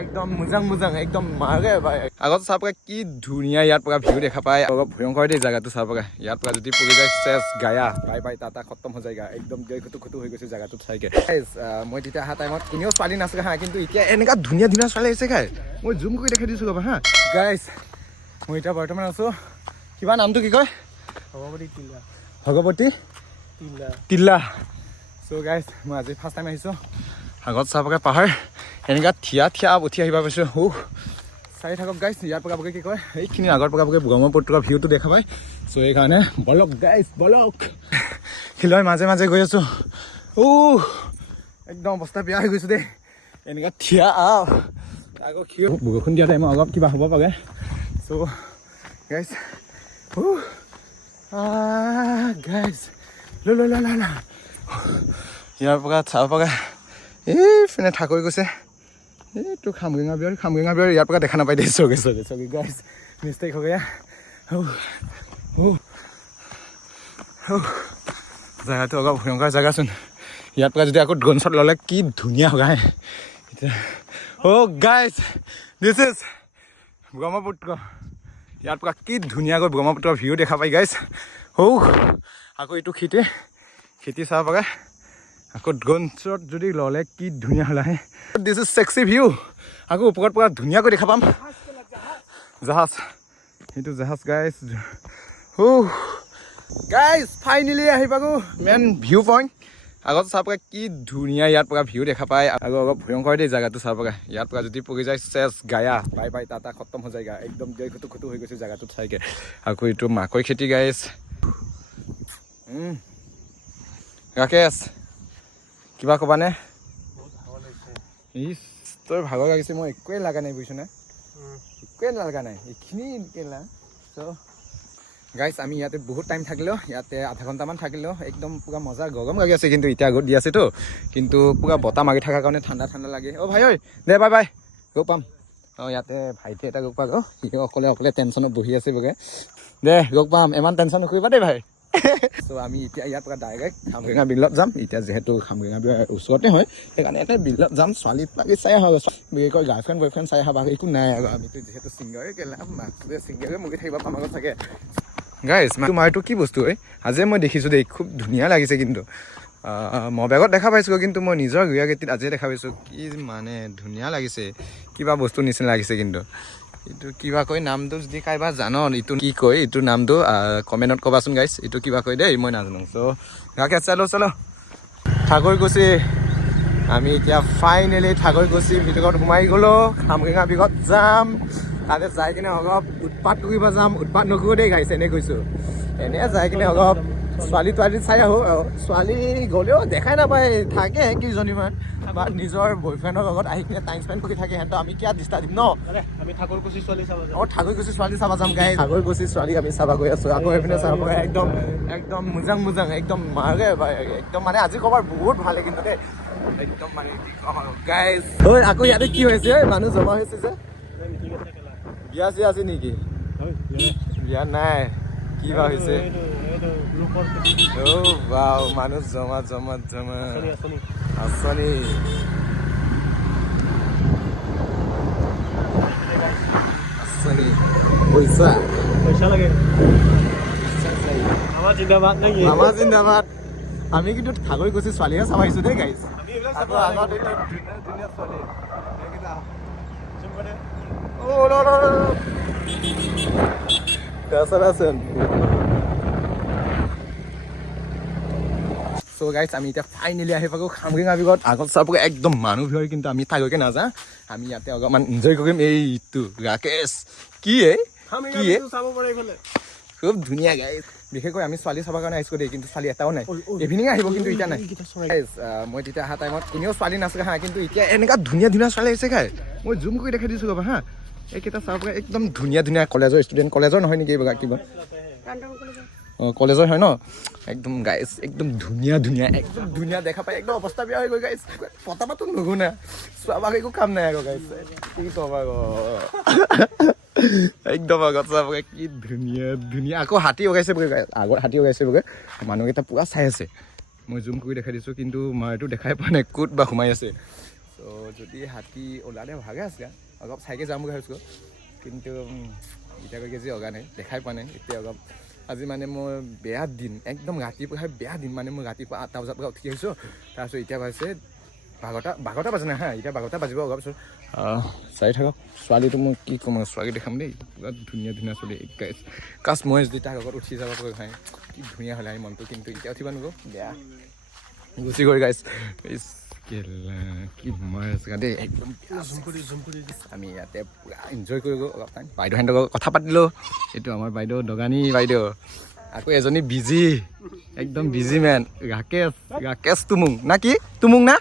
একদম মুজাং একদম মাৰে ভাই আগত চাব কি ধুনীয়া ইয়াৰ পৰা ভিউ দেখা পায় অলপ ভয়ংকৰ দেই জাগাটো চাব ইয়াৰ পৰা যদি পৰি যায় চেছ গায়া বাই টাটা খতম হৈ যায়গা একদম খুটু হৈ গৈছে জাগাটো চাইকে মই তেতিয়া অহা টাইমত কোনেও ছোৱালী নাছিলে হা কিন্তু এতিয়া এনেকা ধুনীয়া ছোৱালী আহিছে খাই মই জুম কৰি দেখাই দিছোঁ ৰ'বা হা গাইজ মই এতিয়া বৰ্তমান আছোঁ কিবা নামটো কি কয় ভগৱতী টিল্লা চ' গাইজ মই আজি ফাৰ্ষ্ট টাইম আহিছোঁ আগত চাবগে পাহাৰ এনেকা থিয়া উঠি আহিবা পাইছোঁ চাই থাকক গাইজ ইয়াৰ পৰা কি কয় এইখিনি আগৰ পৰা ব্ৰহ্মপুত্ৰৰ ভিউটো দেখা পায় চ' এইকাৰণে বলক গাইজ বলক শিলৰ মাজে গৈ আছোঁ একদম অৱস্থা বেয়া হৈ গৈছোঁ দেই এনেকা থিয়া আকৌ বৰষুণ দিয়া টাইমত অলপ কিবা হ'ব পাৰে চ' গাইজ গাইজ ল ইয়াৰ পৰা চাব পৰা এইপিনে ঠাকুৰ গৈছে এইটো খামৰেঙা বিয়াৰ ইয়াৰ পৰা দেখা নাপাই দেই চগে গাইজ মিষ্টেক হৈ গয়া জেগাটো অলপ ভয়ংকৰ জেগাচোন ইয়াৰ পৰা যদি আকৌ ড্ৰোন শ্বট ল'লে কি ধুনীয়া হয় এতিয়া গাইজ দিছ ইজ ব্ৰহ্মপুত্ৰ ইয়াৰ পৰা কি ধুনীয়াকৈ ব্ৰহ্মপুত্ৰৰ ভিউ দেখা পাই গাইজ আকৌ এইটো খেতি চাব পাৰে আকৌ ড্ৰোন শ্বট যদি ল'লে কি ধুনীয়া হ'ল আহে দিছ ইজ ছেক্সি ভিউ আকৌ ওপৰত পৰা ধুনীয়াকৈ দেখা পাম জাহাজ সেইটো জাহাজ গাইজ ফাইনেলি আহি পালোঁ মেইন ভিউ পইণ্ট আগত চাব পাৰে কি ধুনীয়া ইয়াৰ পৰা ভিউ দেখা পায় আকৌ অলপ ভয়ংকৰ দেই জেগাটো চাব পাৰে ইয়াৰ পৰা যদি পৰি যায় চেছ গায়া বাই টাটা খতম হৈ যায়গা একদম খুটু হৈ গৈছে জেগাটো চাইকে আকৌ এইটো মাকৈ খেতি গাইজ ৰাকেশ কিবা ক'বানে তোৰ ভাগৰ লাগিছে মই একোৱে লগা নাই বুজিছ নে একোৱে লগা নাই এইখিনি চ' গাইজ আমি ইয়াতে বহুত টাইম থাকিলোঁ ইয়াতে আধা ঘণ্টামান থাকিলোঁ একদম পূৰা মজা গৰম লাগি আছে কিন্তু এতিয়া আগত দি আছেতো কিন্তু পূৰা বতাহ মাৰি থকাৰ কাৰণে ঠাণ্ডা লাগে ভাই ঐ দে বাই গৈ পাম ইয়াতে ভাইটি এটা গৈ পাক সি অকলে টেনশ্যনত বহি আছে বগে দে গৈ পাম ইমান টেনশ্যন নকৰিবা দেই ভাই চ' আমি এতিয়া ইয়াৰ পৰা ডাইৰেক্ট খামৰেঙা বিলত যাম এতিয়া যিহেতু খামৰেঙা বিলৰ ওচৰতে হয় সেইকাৰণে এটা বিলত যাম ছোৱালী পালি চাই আহা কয় গাৰ্লফ্ৰেণ্ড বয়ফ্ৰেণ্ড চাই আহা একো নাই আৰু আমিতো যিহেতু ছিংগাৰে কেলা মাকটোৱে ছিংগাৰে মুগি থাকিব পাম আগত চাগে গাইজ তোমাৰটো কি বস্তু হয় আজি মই দেখিছোঁ দেই খুব ধুনীয়া লাগিছে কিন্তু মই বেগত দেখা পাইছোঁ কিন্তু মই নিজৰ ৰিয়েলিটিত আজিয়ে দেখা পাইছোঁ কি মানে ধুনীয়া লাগিছে কিবা বস্তু নিচিনা লাগিছে কিন্তু এইটো কিবা কয় নামটো যদি কাইবা জান এইটো কি কয় এইটোৰ নামটো কমেণ্টত ক'বাচোন গাইজ এইটো কিবা কয় দেই মই নাজানো চ' গাকে চলো ঠাকুৰকুছি আমি এতিয়া ফাইনেলি ঠাকুৰকুছিৰ ভিতৰত সোমাই গ'লোঁ খামৰেঙা বিলত যাম তাতে যাই কিনে অলপ উৎপাত কৰিব যাম উৎপাত নকৰোঁ দেই গাইছে এনে কৈছোঁ এনে যাই কিনে অলপ ছোৱালী চাই আহোঁ ছোৱালী গ'লেও দেখাই নাপায় থাকে কেইজনীমান বা নিজৰ বয়ফ্ৰেণ্ডৰ লগত আহি কিনে টাইম স্পেণ্ড কৰি থাকে সিহঁতক আমি কিয় ডিষ্টাৰ্ব দিম ন আমি ঠাকুৰকুছি ছোৱালী চাব যাম গাই ঠাকুৰকুছি ছোৱালী আমি চাব গৈ আছোঁ আকৌ এইপিনে চাব একদম মুজাং একদম মাৰে একদম মানে আজি খবৰ বহুত ভালে কিন্তু দেই একদম মানে কি ক'ম আৰু গাইজ আকৌ ইয়াতে কি হৈছে মানুহ জমা হৈছে যে বিয়া চিয়া আছে নেকি বিয়া নাই কিবা হৈছে মানুহ জমা আঁচনি পইচা লাগে আমাৰ জিন্দাবাদ আমি কিন্তু ঠাকুৰকুছি ছোৱালীহে চাব আহিছোঁ দেই গাইজ চ' গাইজ আমি এতিয়া ফাইনেলি আহি পালোঁ খামৰেঙা বিলত আগত চাব একদম মানুহ ভিৰ কিন্তু আমি তালৈকে নাযাওঁ আমি ইয়াতে অলপমান এনজয় কৰিম এইটো ৰাকেশ কি খুব ধুনীয়া গাইজ বিশেষকৈ আমি ছোৱালী চাবৰ কাৰণে আহিছোঁ দেই কিন্তু ছোৱালী এটাও নাই ইভিনিং আহিব কিন্তু এতিয়া নাই মই তেতিয়া অহা টাইমত কোনেও ছোৱালী নাছিলে হা কিন্তু এতিয়া এনেকুৱা ধুনীয়া ছোৱালী আহিছে খাই মই জুম কৰি দেখাই দিছোঁ ৰ'বা হা এইকেইটা চাব একদম ধুনীয়া কলেজৰ ষ্টুডেণ্ট কলেজৰ নহয় নেকি এইবিলাক কিবা কলেজৰ হয় ন একদম গাইজ একদম ধুনীয়া দেখা পাই একদম অৱস্থা বেয়া হৈ গৈ গাইজ পতাপাতো নুশুনা চোৱাবাক একো কাম নাই আকৌ গাইজ কি ক'বা একদম আগত চাব কি ধুনীয়া আকৌ হাতী ওলাইছে বোলে আগত হাতী ওলাইছে বোলে মানুহকেইটা পুৰা চাই আছে মই জুম কৰি দেখাই দিছোঁ কিন্তু মই এইটো দেখাই পোৱা নাই ক'ত বা সোমাই আছে চ' চ' যদি হাতী ওলালে ভাগে আছে অলপ চাইকে যাম বুলি ভাবিছোঁ কিন্তু এতিয়ালৈকে যে অগা নাই দেখাই পোৱা নাই এতিয়া অলপ আজি মানে মোৰ বেয়া দিন একদম ৰাতিপুৱা বেয়া দিন মানে মই ৰাতিপুৱা 8টা বজাৰ পৰা উঠি আহিছোঁ তাৰপিছত এতিয়া বাজিছে 12টা বাজে নাই হা এতিয়া 12টা বাজিব অলপ পিছত চাই থাকক ছোৱালীটো মই কি ক'ম ছোৱালী দেখাম দেই পুৰা ধুনীয়া ধুনীয়া ছোৱালী কাছ মই যদি তাৰ লগত উঠি যাব পাৰোঁ ভাই কি ধুনীয়া হ'লে আমি মনটো কিন্তু এতিয়া উঠিব নোৱাৰোঁ বেয়া গুচি গ'ল গাইছ কি মস্ত দেই একদম আমি ইয়াতে পুৰা এনজয় কৰিলোঁ অলপ টাইম বাইদেউহঁতৰ লগত কথা পাতিলোঁ এইটো আমাৰ বাইদেউ দগানী বাইদেউ আকৌ এজনী বিজি একদম বিজি মেন ৰাকেশ তুমুং না কি তুমুং না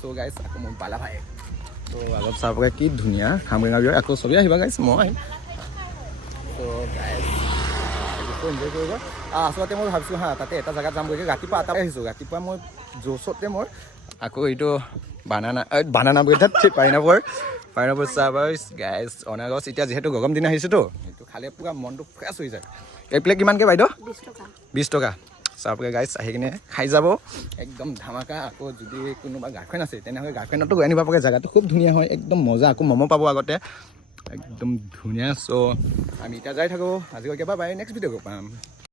চ' গাইছ আকৌ মোৰ বালা ভাই ত' অলপ চাব পাৰে কি ধুনীয়া খামৰেঙা বিয়া আকৌ চবেই আহিবা গাইছ মই আহিম ত' গাইছ এনজয় কৰিব আচলতে মই ভাবিছোঁ হা তাতে এটা জেগাত যাম বুলি ৰাতিপুৱা 8টাত আহিছোঁ ৰাতিপুৱা মই জ'চতে মোৰ আকৌ এইটো বানানা বুলি তাত পাইনাপল চাহ গাইছ অনাগছ এতিয়া যিহেতু গৰম দিন আহিছেতো সেইটো খালে পুৰা মনটো ফ্ৰেছ হৈ যায় এই প্লেট কিমানকৈ বাইদেউ 20 টকা চাহপুৰে গাইছ আহি কিনে খাই যাব একদম ধামাকা আকৌ যদি কোনোবা গাৰ্লফ্ৰেণ্ড আছে তেনেহ'লে গাৰ্লফ্ৰেণ্ডতো গৈ আনিব পাৰে জেগাটো খুব ধুনীয়া হয় একদম মজা আকৌ ম'ম' পাব আগতে একদম ধুনীয়া চ' আমি এতিয়া যাই থাকোঁ আজিলৈকে বাই নেক্সট ভিডিঅ' পাম